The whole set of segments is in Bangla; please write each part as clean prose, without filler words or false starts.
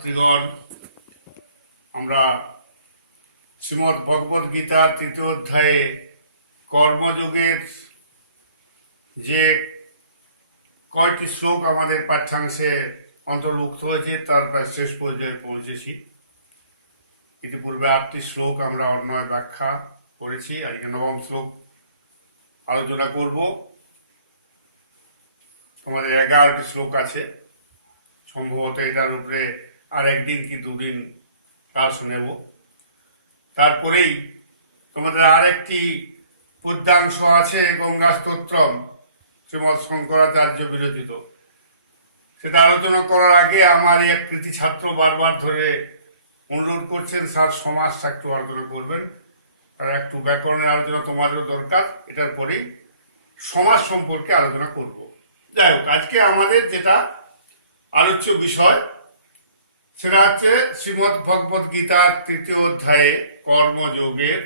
ছাত্রীগণ, আমরা শ্রীমদ্ ভগবদ গীতার ৩য় অধ্যায়ে কর্মযোগের যে কয়টি শ্লোক আমাদের পাঠ্যাংশে অন্তর্ভুক্ত হয়েছে তার প্রায় শেষ পর্যায়ে পৌঁছেছি। ইতিপূর্বে ৮টি শ্লোক আমরা অন্বয় ব্যাখ্যা করেছি। আজকে ৯ম শ্লোক আলোচনা করব। আমাদের 11টি শ্লোক আছে। সম্ভবত এটার উপরে আর একদিন কি দুদিন ক্লাস নেব। তারপরেই তোমাদের আরেকটি পদ্যাংশ আছে, গঙ্গা স্তোত্রম, শ্রীমৎ শঙ্করাচার্য বিরচিত। সেটা আলোচনা করার আগে আমার এক কৃতি ছাত্র বারবার ধরে অনুরোধ করছেন, স্যার সমাজটা একটু আলোচনা করবেন, আর একটু ব্যাকরণের আলোচনা তোমাদেরও দরকার। এটার পরেই সমাজ সম্পর্কে আলোচনা করব। যাই হোক, আজকে আমাদের যেটা আলোচ্য বিষয় সেটা হচ্ছে শ্রীমদ্ ভগবদ গীতার ৩য় অধ্যায়ে কর্মযোগের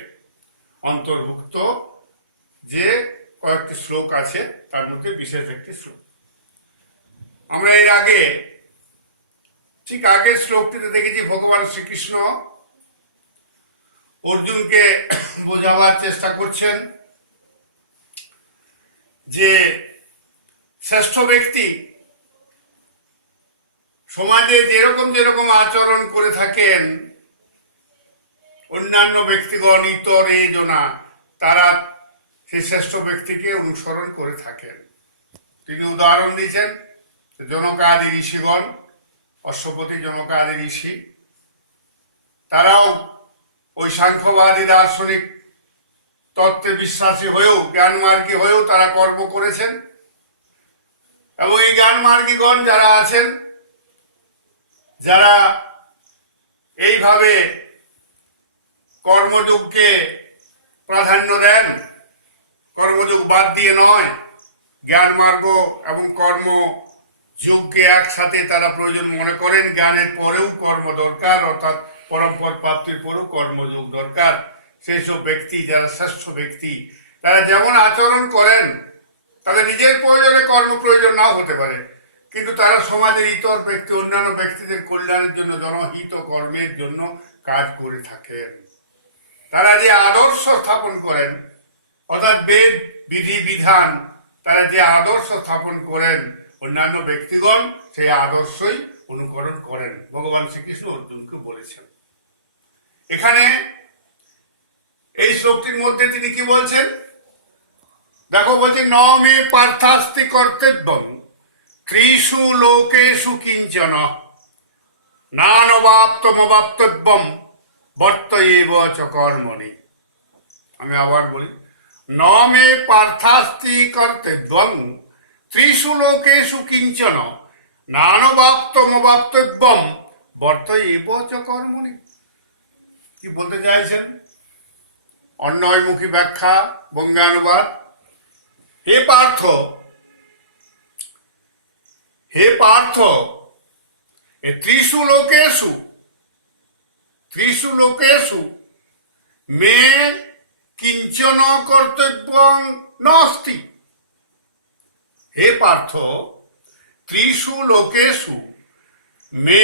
অন্তর্ভুক্ত যে কয়েকটি শ্লোক আছে তার মধ্যে বিশেষ একটি শ্লোক। আমরা এর আগে ঠিক আগের শ্লোকটিতে দেখেছি ভগবান শ্রীকৃষ্ণ অর্জুনকে বোঝাবার চেষ্টা করছেন যে শ্রেষ্ঠ ব্যক্তি সমাজে যেরকম যেরকম আচরণ করে থাকেন অন্যান্য ব্যক্তিগণ ইতর এই জনা তারা সেই শ্রেষ্ঠ ব্যক্তিকে অনুসরণ করে থাকেন। তিনি উদাহরণ দিয়েছেন জনকাদি ঋষিগণ, অশ্বপতি জনকাদি ঋষি, তারাও ওই সাংখ্যবাদী দার্শনিক তত্ত্বে বিশ্বাসী হয়েও জ্ঞানমার্গী হয়েও তারা কর্ম করেছেন। এবং এই জ্ঞানমার্গীগণ যারা আছেন, যারা এইভাবে কর্মযোগকে প্রাধান্য দেন, কর্মযোগ বাদ দিয়ে নয়, জ্ঞান মার্গ এবং কর্মযোগকে একসাথে তারা প্রয়োজন মনে করেন। জ্ঞানের পরেও কর্ম দরকার, অর্থাৎ পরম্পর প্রাপ্তির পরেও কর্মযোগ দরকার। সেই সব ব্যক্তি যারা শ্রেষ্ঠ ব্যক্তি, তারা যেমন আচরণ করেন, তাদের নিজের প্রয়োজনে কর্ম প্রয়োজন নাও হতে পারে, কিন্তু তারা সমাজের ইতর ব্যক্তি, অন্যান্য ব্যক্তিদের কল্যাণের জন্য, জনহিত কর্মের জন্য কাজ করে থাকেন। তারা যে আদর্শ স্থাপন করেন, অর্থাৎ বেদ বিধি বিধান, তারা যে আদর্শ স্থাপন করেন, অন্যান্য ব্যক্তিগণ সেই আদর্শই অনুকরণ করেন। ভগবান শ্রীকৃষ্ণ অর্জুনকে বলেছেন। এখানে এই শ্লোকটির মধ্যে তিনি কি বলছেন দেখো, বলছে ন মে পার্থাস্তি কর্তব্যং ত্রিষু লোকেষু কিঞ্চন নানবাপ্তমবাপ্তব্যম বর্তয়েব চ কর্মণি। আমি আবার বলি, ন মে পার্থাস্তি কর্তব্যং ত্রিষু লোকেষু কিঞ্চন নানবাপ্তমবাপ্তব্যম বর্তয়েব চ কর্মণি। কি বলতে চাইছেন? অন্বয়মুখী ব্যাখ্যা, বঙ্গানুবাদ। হে পার্থ, হে পার্থ, ত্রিষু লোকেষু, ত্রিষু লোকেষু মে কিঞ্চন কর্তব্যং নাস্তি। হে পার্থ, ত্রিষু লোকেষু মে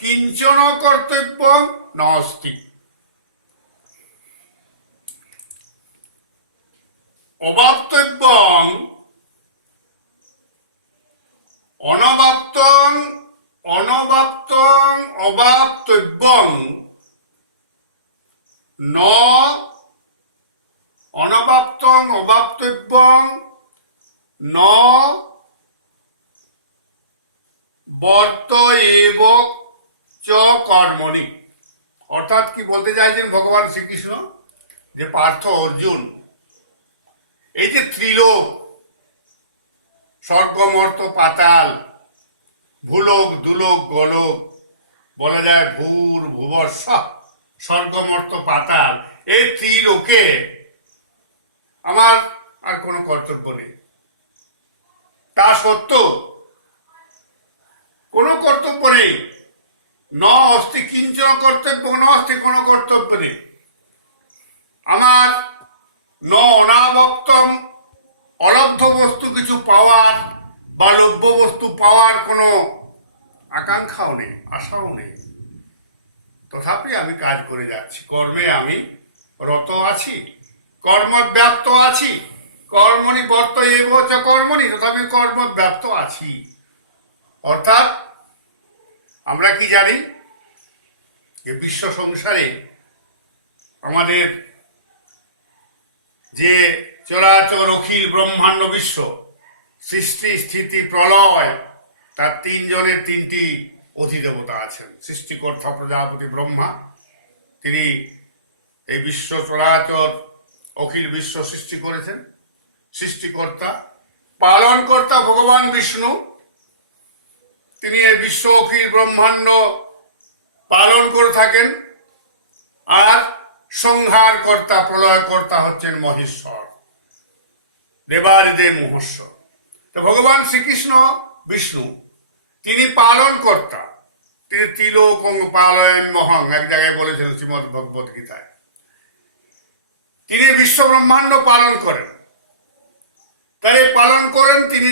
কিঞ্চন কর্তব্যং নাস্তি। অবাপ্তব্যং অনবাপ্তং অনবাপ্তং অবাপ্তব্যং ন অনবাপ্তং অবাপ্তব্যং ন বর্তয়েব চ কর্মণি। অর্থাৎ কি বলতে চাইছেন ভগবান শ্রীকৃষ্ণ, যে পার্থ অর্জুন, এই যে ত্রিলোক, স্বর্গ মর্ত্য পাতাল, ভূলোক দুলোক গোলোক, বলা যায় ভূর ভুবর স্বঃ, স্বর্গ মর্ত্য পাতাল, এই ত্রিলোকে আমার আর কোনো কর্তব্য নেই। তা সত্ত্বেও কোনো কর্তব্য নেই। ন অস্তি কিঞ্চন কর্তব্য, ন অস্তি কোনো কর্তব্য নেই আমার। ন অনাভক্তম, অলব্ধ বস্তু কিছু পাওয়ার বা লভ্য বস্তু পাওয়ার কোনো আকাঙ্ক্ষাও নেই, আশাও নেই, তথাপি আমি কাজ করে যাচ্ছি, কর্মে আমি রত আছি, কর্মব্যাপ্ত আছি। কর্মণি বর্ত এব চ কর্মণি, তথাপি কর্মব্যাপ্ত আছি। অর্থাৎ আমরা কি জানি যে বিশ্ব সংসারে আমাদের যে চরাচর অখিল ব্রহ্মাণ্ড বিশ্ব, সৃষ্টি স্থিতি প্রলয়, তার তিনজনের তিনটি অধিদেবতা আছেন। সৃষ্টিকর্তা প্রজাপতি ব্রহ্মা, তিনি এই বিশ্ব চরাচর অখিল বিশ্ব সৃষ্টি করেছেন, সৃষ্টিকর্তা। পালনকর্তা ভগবান বিষ্ণু, তিনি এই বিশ্ব অখিল ব্রহ্মাণ্ড পালন করে থাকেন। আর সংহার কর্তা প্রলয়কর্তা হচ্ছেন মহেশ্বর, দেবাদিদেব মহেশ্বর। তো ভগবান শ্রীকৃষ্ণ বিষ্ণু, তিনি পালন কর্তা, তিনি তিলোকং পালয়ন মহং, এক জায়গায় বলেছেন শ্রীমদ ভগবত গীতায়। তিনি বিশ্ব ব্রহ্মাণ্ড পালন করেন। তাই পালন করেন তিনি,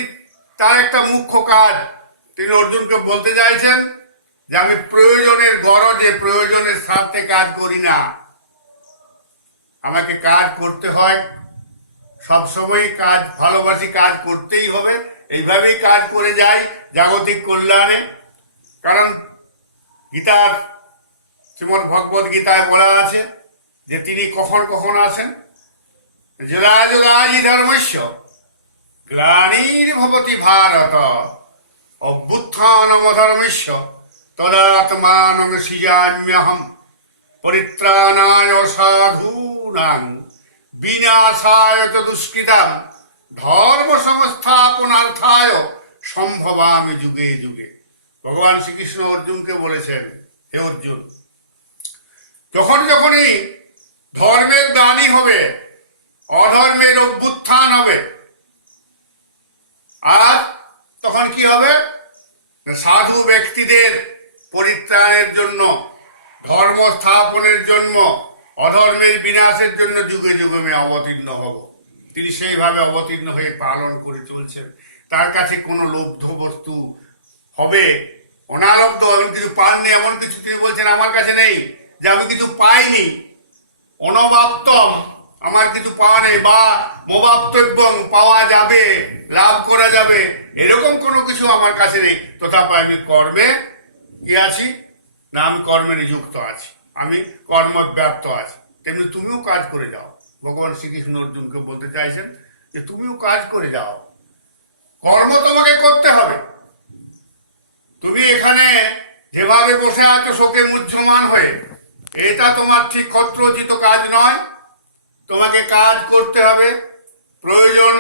তার একটা মুখ্য কাজ তিনি অর্জুনকে বলতে চাইছেন যে আমি প্রয়োজনের গরজে, প্রয়োজনের স্বার্থে কাজ করি না, আমাকে কাজ করতে হয়, সবসময় কাজ ভালোবাসি, কাজ করতেই হবে, এইভাবেই কাজ করে যাই জাগতিক কল্যাণে। কারণ গীতার শ্রীমদ ভগবত গীতায় বলা আছে যে তিনি কখন কখন আসেন, জলাজলায়ি ধর্মস্য গ্লানির্ভবতি ভারত অভ্যুত্থানমধর্মস্য তদাত্মানং সৃজাম্যহম পরিত্রাণায় সাধূনাং বিনাশায় চ দুষ্কৃতাম ধর্ম সংস্থাপনার্থায় সম্ভবামি যুগে যুগে। ভগবান শ্রীকৃষ্ণ অর্জুনকে বলেছেন, হে অর্জুন, যখনই ধর্মের গ্লানি হবে, অধর্মের অভ্যুত্থান হবে, আর তখন কি হবে, সাধু ব্যক্তিদের পরিত্রাণের জন্য, ধর্ম স্থাপনের জন্য, অধর্মের বিনাশের জন্য যুগে যুগে আমি অবতীর্ণ হব। তিনি সেইভাবে অবতীর্ণ হয়ে পালন করে চলছেন। তার কাছে কোনো লব্ধ বস্তু হবে, অনালব্ধ, এমন কিছু পাননি, এমন কিছু তিনি বলছেন আমার কাছে নেই যে আমি কিছু পাইনি, অনবাপ্তম, আমার কিছু পাওয়া নেই, বা মোবাপ্তব্যং, পাওয়া যাবে, লাভ করা যাবে, এরকম কোনো কিছু আমার কাছে নেই। তথাপি আমি কর্মে কি আছি না, আমি কর্মে নিযুক্ত আছি, আমি কর্মব্যাপ্ত আছি। তেমনি তুমিও কাজ করে যাও। ভগবান শ্রীকৃষ্ণ অর্জুনকে বলতে চাইছেন যে তুমিও কাজ করে যাও, কর্ম তোমাকে করতে হবে। তুমি এখানে যেভাবে বসে আছো শোকে মুহ্যমান হয়ে, এটা তোমার ঠিক ক্ষত্রোচিত কাজ নয়। তোমাকে কাজ করতে হবে, প্রয়োজন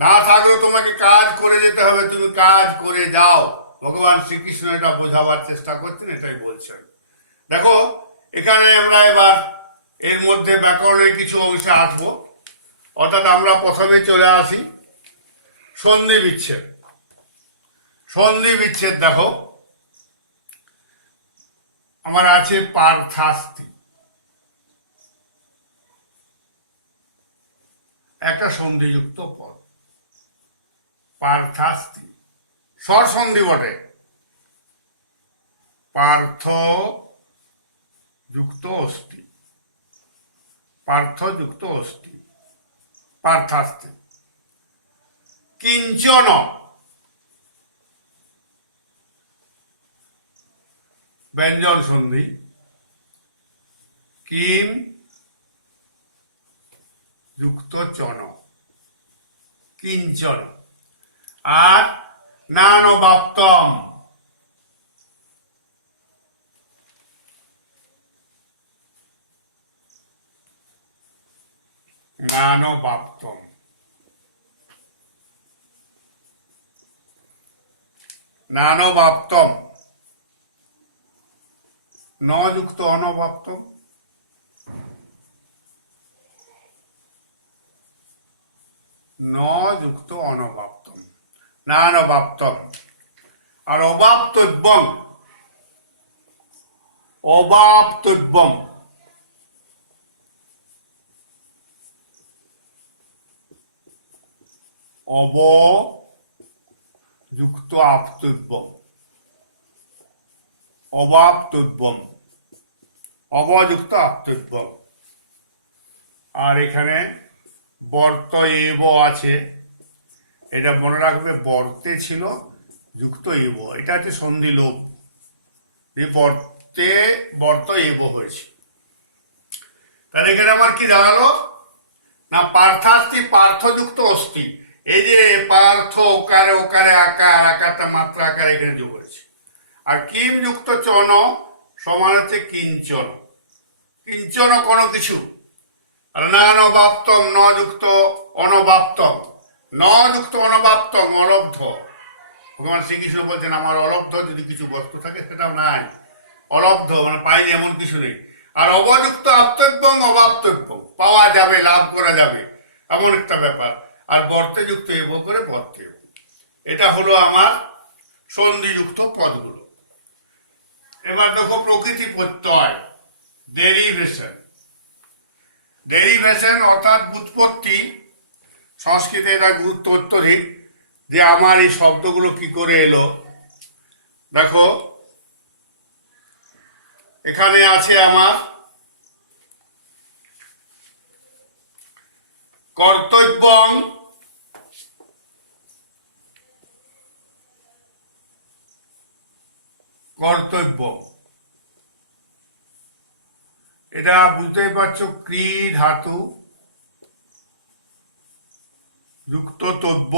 না থাকলেও তোমাকে কাজ করে যেতে হবে, তুমি কাজ করে যাও। ভগবান শ্রীকৃষ্ণ এটা বোঝাবার চেষ্টা করছেন, এটাই বলছেন। দেখো এখানে আমরা এবার এর মধ্যে ব্যাকরণের কিছু অংশে আসবো। অর্থাৎ আমরা প্রথমে চলে আসি সন্ধি বিচ্ছেদ। সন্ধি বিচ্ছেদ দেখো আমার আছে পার্থাস্তি, একটা সন্ধিযুক্ত পদ, পার্থাস্তি, স্বর সন্ধি বটে, পার্থ যুক্ত অস্থি, পার্থ যুক্ত অস্থি, পার্থাস্তি। কিঞ্চন, ব্যঞ্জন সন্ধি, কিম যুক্ত চন, কিঞ্চন। আর নানবাপ্তম, নানবাপ্তম, নানবাপ্তম, ন যুক্ত অনবাপ্তম, ন যুক্ত অনবাপ্তম, নানবাপ্তম। আর অবাপ্তব্যম, অবাপ্তব্যম, অব যুক্ত আপ্তব্য, অবাপ্তব্যম, অবযুক্ত আপ্তব্যম। আর এখানে বর্ত এব আছে, এটা মনে রাখবে, বর্তে ছিল যুক্ত এব, এটা হচ্ছে সন্ধি লোপ, বর্তে বর্ত এব হয়েছে। তাহলে এখানে আমার কি দাঁড়ালো না, পার্থাস্তি পার্থযুক্ত অস্তি। এই যে পার্থ ওকারে ওকারে আকার, আকারটা মাত্রা আকার এখানে যোগ করেছে। আর কিম যুক্ত চন সমান হচ্ছে কিঞ্চন, কিঞ্চন কোনো কিছু। আর না নবাপ্তম, ন যুক্ত অনবাপ্তম, ন যুক্ত অনবাপ্তম অলব্ধ। ভগবান শ্রীকৃষ্ণ বলছেন আমার অলব্ধ যদি কিছু বস্তু থাকে সেটাও নাই, অলব্ধ মানে পাইনি এমন কিছু নেই। আর অবযুক্ত আপ্তব্যং অবাপ্তব্য, পাওয়া যাবে, লাভ করা যাবে এমন একটা ব্যাপার। আর বর্তে যুক্ত এব করে বর্তে, এটা হলো আমার সন্ধিযুক্ত পদগুলো। এবার দেখো প্রকৃতি প্রত্যয়, ডেরিভেশন। ডেরিভেশন অর্থাৎ উৎপত্তি, সংস্কৃতে এটা গুরুত্ব অত্যধিক যে আমার এই শব্দগুলো কি করে এলো। দেখো এখানে আছে আমার কর্তব্যং, কর্তব্য, এটা বুঝতেই পারছো, ক্রি ধাতু যুক্ত তব্য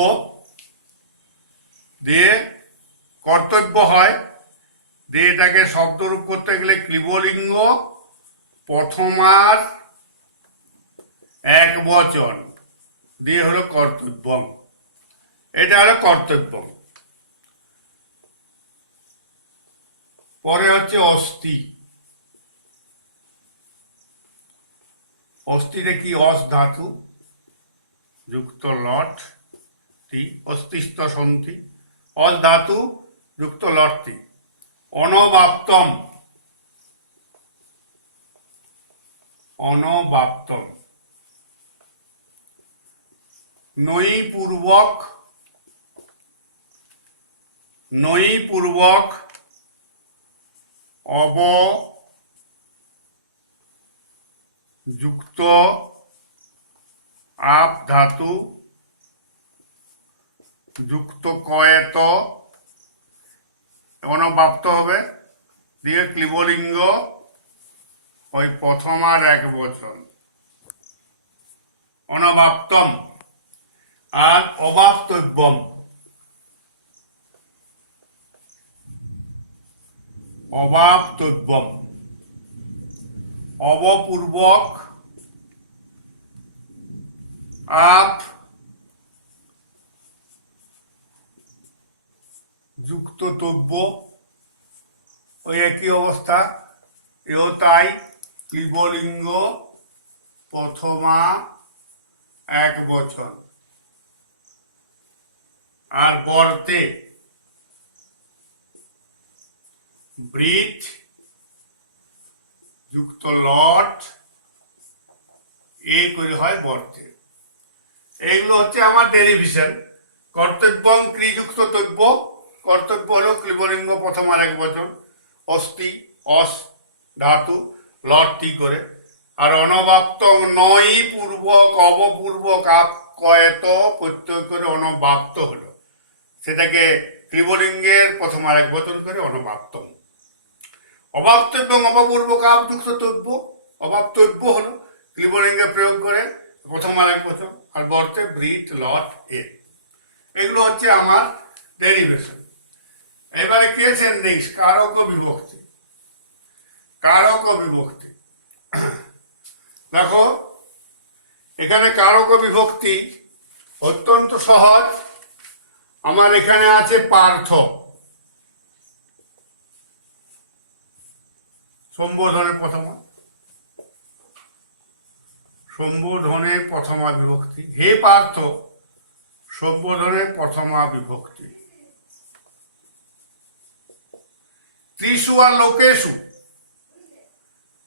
দিয়ে কর্তব্য হয়, দিয়ে এটাকে শব্দরূপ করতে গেলে ক্লিবলিঙ্গ প্রথমার এক বচন দিয়ে হলো কর্তব্যম, এটা হলো কর্তব্য। পরে হচ্ছে অস্থি, অস্থিতে কি অস ধাতু যুক্ত লট তি, অস্তিস্থ সন্ধি, অস ধাতু যুক্ত লটটি। অনবাপ্তম, অনবাপ্তম, নই পূর্বক, নই পূর্বক অব যুক্ত আপ ধাতু যুক্ত কয়েত, অনবাপ্ত হবে, দিয়ে ক্লিবলিঙ্গ ওই প্রথমার এক বচন অনবাপ্তম। আর অবাপ্তব্যম, অবাপ্তব্যম, অবপূর্বক আপ যুক্ত তব্য, ওই একই অবস্থা, এও তাই, ক্লিবলিঙ্গ প্রথমা এক বচন। আর বর্তে ব্রিথ যুক্ত লট এই করে হয় বর্তে। এইগুলো হচ্ছে আমার ডেরিভেশন। কর্তব্যং ক্রিযুক্ত তব্য, কর্তব্য হলো ক্লিবলিঙ্গ প্রথমার এক বচন, অস্থি অস ধাতু লট টি করে। আর অনবাপ্তং নই পূর্বক অবপূর্বক আপ কয়েত প্রত্যয় করে অনবাপ্ত হলো, সেটাকে ক্লিবলিঙ্গের প্রথমার এক বচন করে অনবাপ্তম। অবাপ্তব্যং অবপূর্বক আপ যুক্ত তব্য, অবাপ্তব্য হলো ক্লিবলিঙ্গে প্রয়োগ করে প্রথমার এক বচন। আর বর্তে ব্রিথ লট এ, এগুলো হচ্ছে আমার ডেরিভেশন। এবারে কেস এন্ডিংস, কারক ও বিভক্তি। কারক ও বিভক্তি দেখো এখানে কারক ও বিভক্তি অত্যন্ত সহজ। আমার এখানে আছে পার্থ, সম্বোধনের প্রথমা, সম্বোধনের প্রথমা বিভক্তি, হে পার্থ সম্বোধনের প্রথমা বিভক্তি। ত্রিশু আর লোকেশু,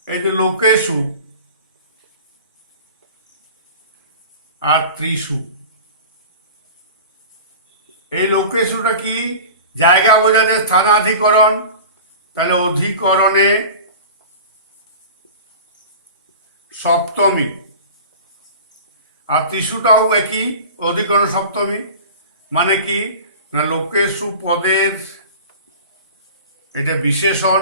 এই যে লোকেশু আর ত্রিশু, এই লোকেশুটা কি জায়গা বোঝাতে স্থানাধিকরণ, তাহলে অধিকরণে সপ্তমী, আর ত্রিশুটাও একই, অধিকরণ সপ্তমী। মানে কি না, লোকেশু পদের এটা বিশেষণ,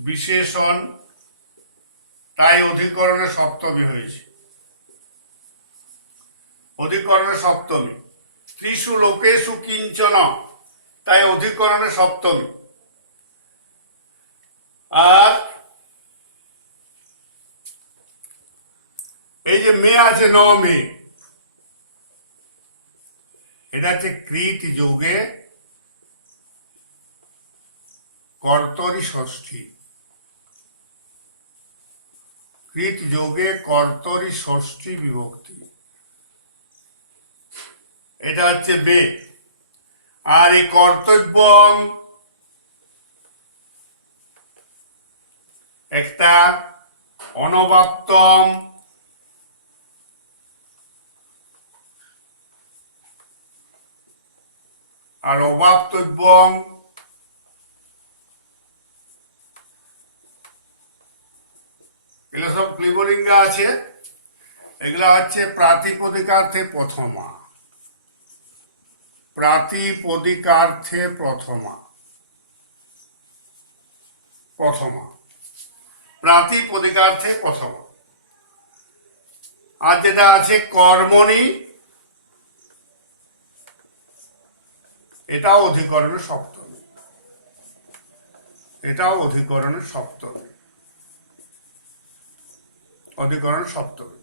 বিশেষণ, তাই অধিকরণে সপ্তমী হয়েছে, অধিকরণে সপ্তমী। ত্রিশু লোকেশু কিঞ্চন, তাই অধিকরণে সপ্তমী। আর এই যে মে আছে, ন মে, এটা হচ্ছে কৃত যোগে কর্তরি ষষ্ঠী, কৃত যোগে কর্তরি ষষ্ঠী বিভক্তি, এটা হচ্ছে বে। আর এই কর্তব্য একটা অনবাপ্তম, আর অবাপ্তব্য এগুলো সব ক্লিবলিঙ্গ আছে। এগুলা হচ্ছে প্রাতিপদিকার্থে প্রথমা, প্রাতিপদিকার্থে প্রথমা, প্রথমা, প্রাতিপদিকার্থে প্রথমা। আর যেটা আছে কর্মণি, এটাও অধিকরণের সপ্তমী, এটাও অধিকরণের সপ্তমী, অধিকরণ সপ্তমী।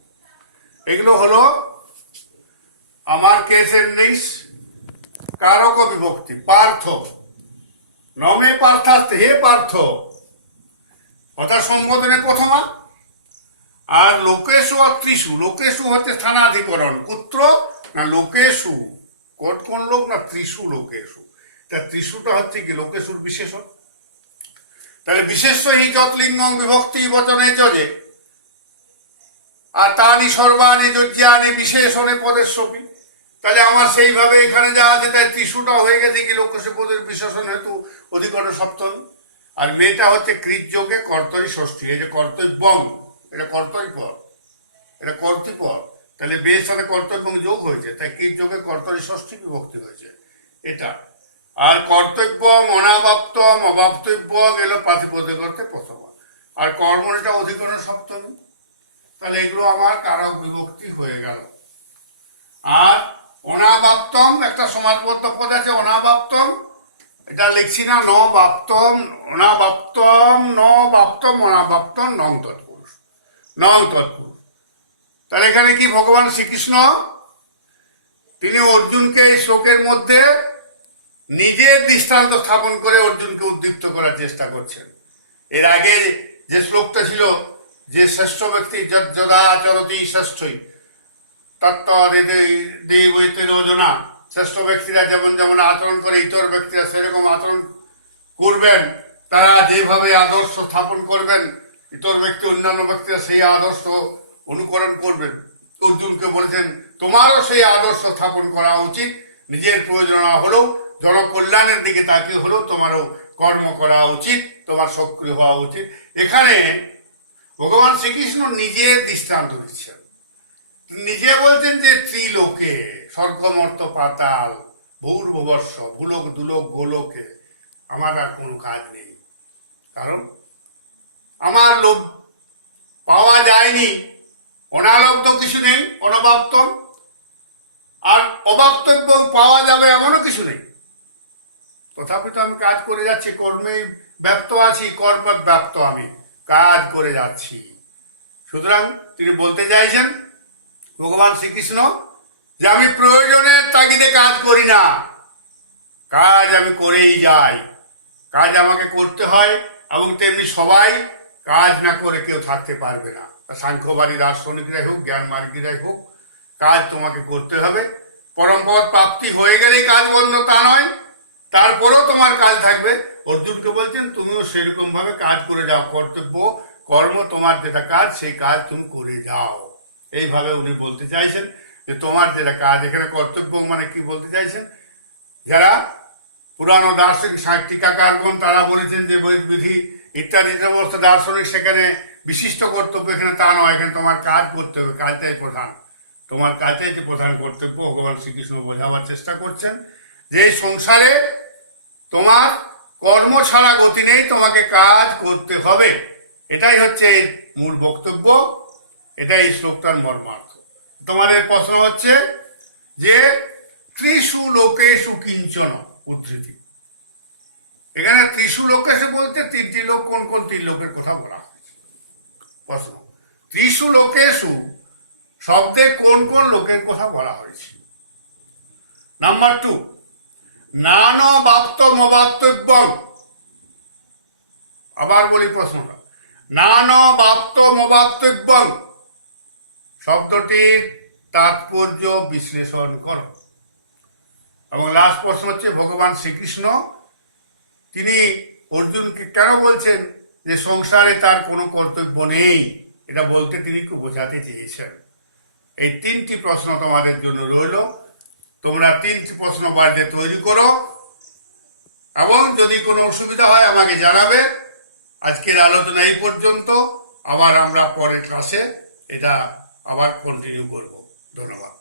এগুলো হলো আমার কেসের নিস কারক বিভক্তি। পার্থ, নমে পার্থার্থে, হে পার্থ, অর্থাৎ সম্বোধনে প্রথমা। আর লোকেশু আর ত্রিশু, লোকেশু হচ্ছে স্থানাধিকরণ, কুত্র না লোকেশু, কোন লোক না ত্রিশু লোকেশু, তা ত্রিশুটা হচ্ছে কি লোকেশুর বিশেষণ। তাহলে বিশেষ এই যৎলিঙ্গং বিভক্তি বচনে যে, আর তানি সর্বাণী যোজ্যানি বিশেষণে পদের সপি। তাহলে আমার সেইভাবে এখানে যা আছে তাই ত্রিশুটা হয়ে গেছে কি লোকেশ পদের বিশেষণ হেতু অধিকরণ সপ্তমী। আর মেয়েটা হচ্ছে কৃত যোগে কর্তরি ষষ্ঠী, এই যে কর্তব্যং, এটা কর্তরি পদ, এটা কর্তৃপদ। তাহলে বের সাথে কর্তব্য যোগ হয়েছে, তাই কৃত যোগে কর্তরি ষষ্ঠী বিভক্তি হয়েছে এটা। আর কর্তব্য অনাবাপ্তম অবাপ্তব্যম এলো প্রাতিপদিক অর্থে প্রথমা। আর কর্মটা অধিকরণ সপ্তমী। তাহলে এগুলো আমার কারক বিভক্তি হয়ে গেল। আর অনাবাপ্তম একটা সমাজবদ্ধ পদ আছে, অনাবাপ্তম, এটা লিখছি না, ন বাপ্তম, অনাবাপ্তম, ন বাপ্তম, অনাবাপ্তম, নং তৎপুরুষ, নং তৎপুরুষ। তাহলে এখানে কি ভগবান শ্রীকৃষ্ণ তিনি অর্জুনকে এই শ্লোকের মধ্যে নিজের দৃষ্টান্ত স্থাপন করে অর্জুনকে উদ্দীপ্ত করার চেষ্টা করছেন। এর আগে যে শ্লোকটা ছিল যে শ্রেষ্ঠ ব্যক্তি যদাচরতি শ্রেষ্ঠই তত্ত্বনা, শ্রেষ্ঠ ব্যক্তিরা যেমন যেমন আচরণ করে ইতর ব্যক্তিরা সেরকম আচরণ করবেন, তারা যেভাবে আদর্শ স্থাপন করবেন ইতর ব্যক্তি অন্যান্য ব্যক্তিরা সেই আদর্শ অনুকরণ করবেন। অর্জুনকে বলেছেন তোমারও সেই আদর্শ স্থাপন করা উচিত, নিজের প্রয়োজন হলেও জনকল্যাণের দিকে তাকিয়ে হলেও তোমারও কর্ম করা উচিত, তোমার সক্রিয় হওয়া উচিত। এখানে ভগবান শ্রীকৃষ্ণ নিজের দৃষ্টান্ত দিচ্ছেন, নিজে বলছেন যে ত্রিলোকে স্বর্গমর্ত পাতাল ভূর্ভুবস্ব ভূলোক দুলোক গোলোকে আমার আর কোনো কাজ নেই, কারণ আমার লোভ পাওয়া যায়নি, অনালব্ধ কিছু নেই, অনবাপ্তম, আর অবাপ্তব্য পাওয়া যাবে এমনও কিছু নেই। তথাপি তো আমি কাজ করে যাচ্ছি, কর্মে ব্যপ্ত আছি, কর্ম ব্যপ্ত আমি কাজ করে যাচ্ছি। সুতরাং তিনি বলতে চাইছেন ভগবান শ্রীকৃষ্ণ যে আমি প্রয়োজনের তাগিদে কাজ করি না, কাজ আমি করেই যাই, কাজ আমাকে করতে হয়। এবং তেমনি সবাই কাজ না করে কেউ থাকতে পারবে না, সাংখ্যবাদী দার্শনিকরাই হোক জ্ঞান মার্গীরাই হোক, কাজ তোমাকে করতে হবে। পরমপদ প্রাপ্তি হয়ে গেলেই কাজ বন্ধ তা নয়, তারপরেও তোমার কাজ থাকবে। অর্জুনকে বলছেন তুমিও সেরকম ভাবে কাজ করে যাও, কর্তব্য কর্ম তোমার যেটা কাজ সেই কাজ তুমি করে যাও। এইভাবে উনি বলতে চাইছেন যে তোমার যেটা কাজ, এখানে কর্তব্য মানে কি বলতে চাইছেন, যারা পুরানো দার্শনিক টিকাকারগণ তারা বলেছেন যে বিধি ইত্যাদি সমস্ত দার্শনিক সেখানে বিশিষ্ট কর্তব্য, এখানে তা নয়, এখানে তোমার কাজ করতে হবে, কাজটাই প্রধান, তোমার কাজটাই যে প্রধান কর্তব্য। ভগবান শ্রীকৃষ্ণ বোঝাবার চেষ্টা করছেন যে এই সংসারে তোমার কর্ম ছাড়া গতি নেই, তোমাকে কাজ করতে হবে, এটাই হচ্ছে মূল বক্তব্য, এটাই এই শ্লোকটার মর্মার্থ। তোমাদের প্রশ্ন হচ্ছে যে ত্রিশু লোকেশু কিঞ্চন উদ্ধৃতি, এখানে ত্রিশু লোকেশু বলতে তিনটি লোক, কোন কোন তিন লোকের কথা বলা হয়েছে? প্রশ্ন, ত্রিশু লোকেশু শব্দের কোন কোন লোকের কথা বলা হয়েছে? নাম্বার 2, নান বাপ্তম অবাপ্তব্যং, আবার বলি প্রশ্নটা, নান বাপ্তম অবাপ্তব্যং শব্দটির তাৎপর্য বিশ্লেষণ করো। এবং লাস্ট প্রশ্ন হচ্ছে ভগবান শ্রীকৃষ্ণ তিনি অর্জুনকে কেন বলছেন যে সংসারে তার কোনো কর্তব্য নেই, এটা বলতে তিনি খুব বোঝাতে চেয়েছেন। এই তিনটি প্রশ্ন তোমাদের জন্য রইল, তোমরা তিনটি প্রশ্ন বাড়িতে তৈরি করো এবং যদি কোনো অসুবিধা হয় আমাকে জানাবে। আজকের আলোচনা এই পর্যন্ত, আবার আমরা পরের ক্লাসে এটা আবার কন্টিনিউ করব। ধন্যবাদ।